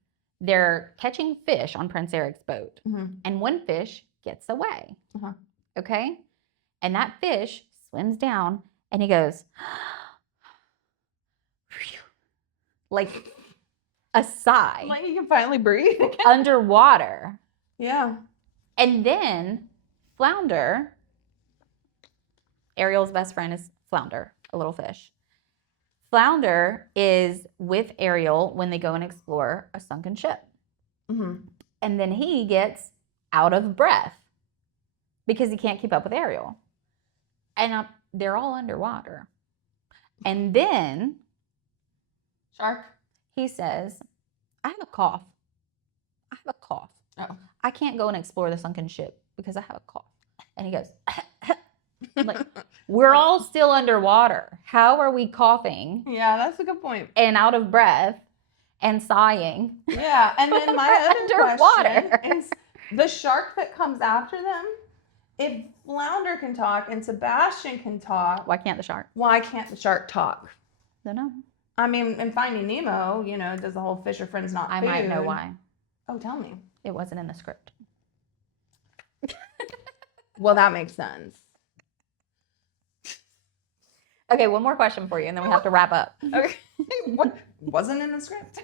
they're catching fish on Prince Eric's boat, Mhm. and one fish gets away. Uh-huh. Okay. And that fish swims down and he goes, like a sigh Like you can finally breathe. underwater. Yeah. And then Flounder, Ariel's best friend is Flounder, a little fish. Flounder is with Ariel when they go and explore a sunken ship. Mm-hmm. And then he gets out of breath because he can't keep up with Ariel. And they're all underwater. And then Shark. he says, I have a cough. I have a cough. Oh. I can't go and explore the sunken ship because I have a cough. And he goes, like, we're all still underwater. How are we coughing Yeah, that's a good point. and out of breath and sighing? Yeah, and then my other Underwater. question is the shark that comes after them, if Flounder can talk and Sebastian can talk, Why can't the shark? why can't the shark talk? Don't know. I mean, in Finding Nemo, does the whole fish are friends not I food? might know why. Oh, tell me. It wasn't in the script. Well, that makes sense. Okay, one more question for you, and then we have to wrap up. Okay. What wasn't in the script?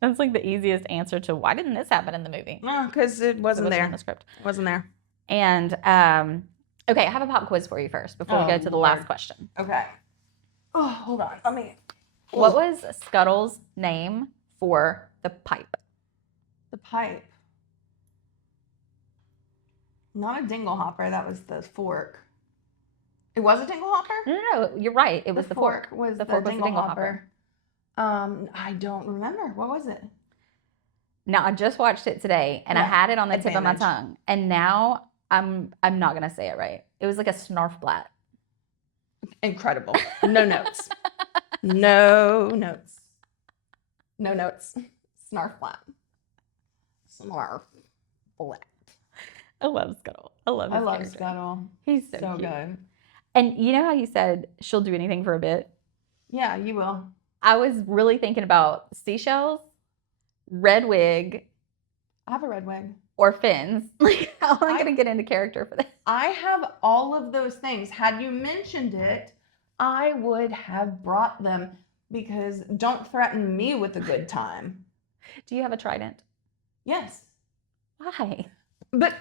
That's like the easiest answer to why didn't this happen in the movie? No, because it wasn't there. In the script. It wasn't there. And okay, I have a pop quiz for you first before we go to the last question. Okay. Oh, hold on. Let me. What was Scuttle's name for the pipe? The pipe. Not a dingle hopper. That was the fork. It was a dingle hopper? No, you're right. It was the fork. Was The the fork was the dingle dingle hopper. I don't remember. What was it? Now I just watched it today, and I Yeah, had it on the tip of my advantage. tongue, and now I'm not gonna say it right. It was like a snarfblat. Incredible. No notes. No notes. No notes. Snarf flat. Snarf flat. I love Scuttle. I love his character. Scuttle. He's so cute. good. And you know how you said she'll do anything for a bit? Yeah, you will. I was really thinking about seashells, red wig, I have a red wig. or fins. Like, how am I going to get into character for that? I have all of those things. Had you mentioned it, I would have brought them because don't threaten me with a good time. Do you have a trident? Yes. Why? But,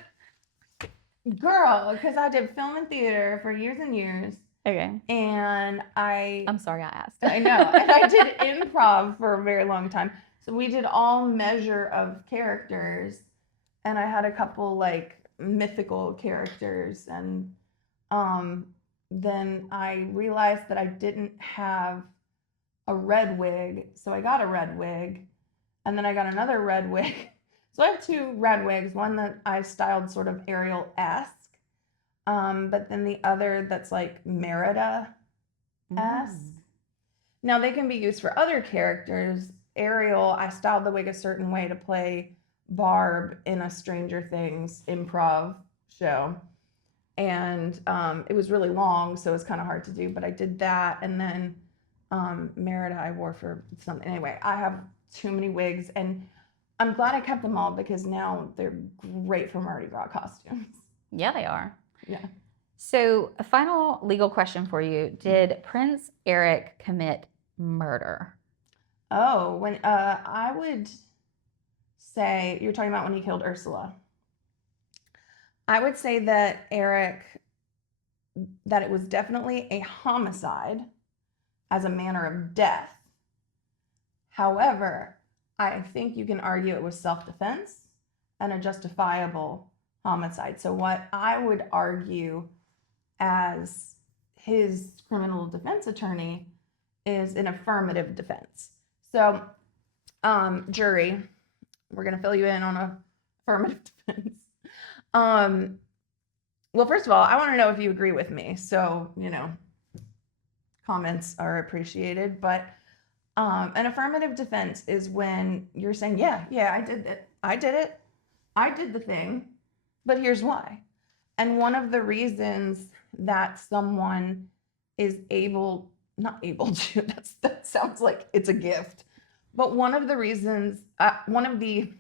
girl, because I did film and theater for years and years. Okay. And I'm sorry I asked. I know. And I did improv for a very long time. So we did all measure of characters. And I had a couple like mythical characters. And then I realized that I didn't have a red wig. So I got a red wig. And then I got another red wig. So I have two red wigs. One that I styled sort of Ariel-esque. But then the other that's like Merida-esque. Now they can be used for other characters. Ariel, I styled the wig a certain way to play Barb in a Stranger Things improv show. And it was really long, so it was kind of hard to do, but I did that. And then Merida I wore for something. Anyway, I have too many wigs, and I'm glad I kept them all because now they're great for Mardi Gras costumes. Yeah, they are. Yeah. So, a final legal question for you. Did Prince Eric commit murder? Oh, when I would say, you're talking about when he killed Ursula. I would say that that it was definitely a homicide as a manner of death. However, I think you can argue it was self-defense and a justifiable homicide. So what I would argue as his criminal defense attorney is an affirmative defense. So, jury, we're going to fill you in on affirmative defense. Well, first of all, I want to know if you agree with me. So, comments are appreciated. But An affirmative defense is when you're saying, yeah, I did it. I did it. I did the thing, but here's why. And one of the reasons that someone is not able to, that sounds like it's a gift, but one of the reasons, one of the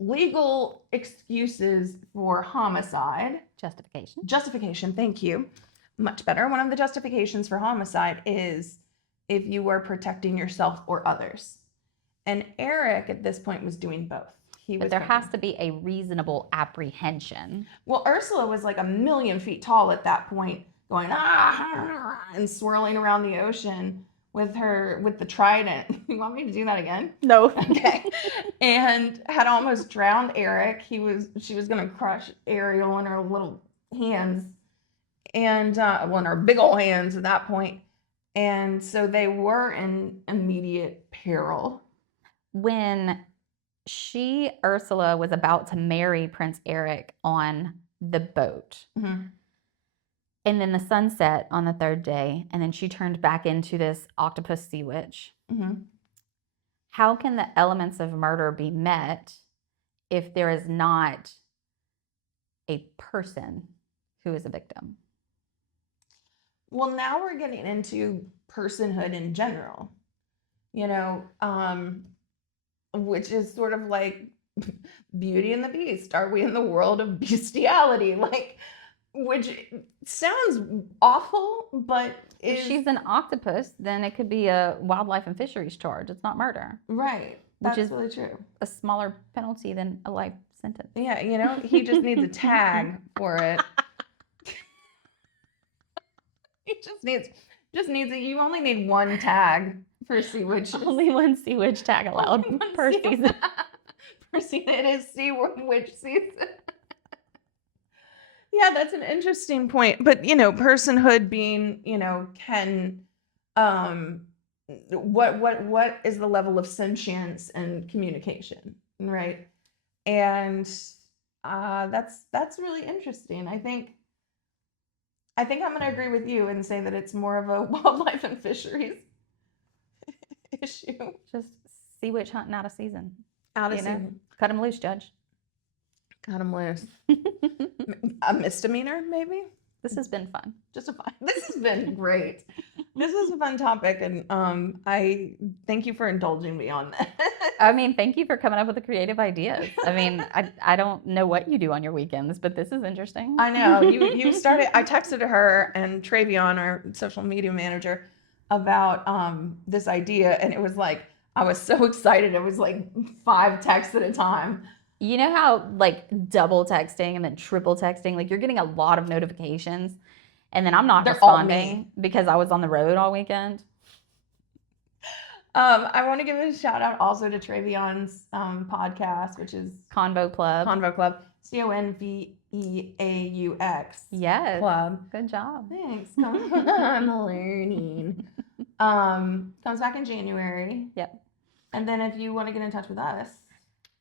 legal excuses for homicide, justification, thank you, much better. One of the justifications for homicide is if you were protecting yourself or others. And Eric at this point was doing both. But there has to be a reasonable apprehension. Well, Ursula was like 1,000,000 feet tall at that point, going and swirling around the ocean with the trident. You want me to do that again? No. Okay. And had almost drowned Eric. She was gonna crush Ariel in her little hands, and in her big old hands at that point. And so they were in immediate peril. When Ursula was about to marry Prince Eric on the boat. Mm-hmm. And then the sun set on the third day, and then she turned back into this octopus sea witch. Mm-hmm. How can the elements of murder be met if there is not a person who is a victim? Well, now we're getting into personhood in general, which is sort of like Beauty and the Beast. Are we in the world of bestiality? Which sounds awful, but if she's an octopus, then it could be a wildlife and fisheries charge. It's not murder. Right. That's really true. A smaller penalty than a life sentence. Yeah, he just needs a tag for it. He just needs it. You only need one tag for sea witches. Only one sea witch tag allowed per season. Per season. It is sea witch season. Yeah, that's an interesting point. But, personhood being, can, what is the level of sentience and communication, right? And that's really interesting. I think I'm going to agree with you and say that it's more of a wildlife and fisheries issue. Just sea witch hunting out of season. Out of season. Cut him loose, Judge. Cut him loose. A misdemeanor, maybe? This has been fun. This has been great. This is a fun topic, and I thank you for indulging me on that. I mean, thank you for coming up with the creative ideas. I mean, I don't know what you do on your weekends, but this is interesting. I know. You started, I texted her and Travion, our social media manager, about this idea, and it was like, I was so excited. It was like 5 texts at a time. You know how double texting and then triple texting, you're getting a lot of notifications, and then I'm not responding because I was on the road all weekend. I want to give a shout out also to Travion's podcast, which is Convo Club. Conveaux. Yes. Club. Good job. Thanks. I'm learning. Comes back in January. Yep. And then if you want to get in touch with us.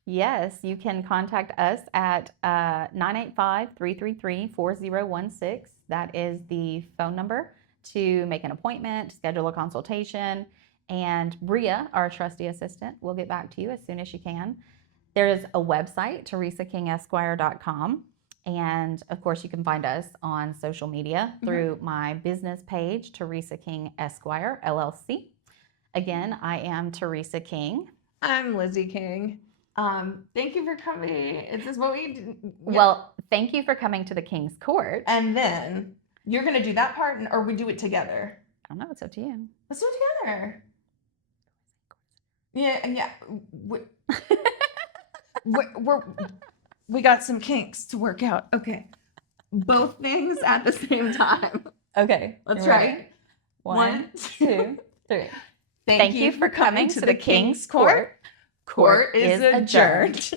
Yes, you can contact us at 985-333-4016. That is the phone number to make an appointment, schedule a consultation, and Bria, our trusty assistant, will get back to you as soon as she can. There is a website, teresakingesquire.com, and of course you can find us on social media through my business page, Teresa King Esquire, LLC. Again, I am Teresa King. I'm Lizzy King. Thank you for coming. Is this what we do? Well, thank you for coming to the King's Court. And then you're going to do that part, or we do it together? I don't know. It's up to you. Let's do it together. Yeah. We got some kinks to work out. Okay. Both things at the same time. Okay. Let's try. 1, 2, 3. Thank you for coming to the King's Court. Court is adjourned.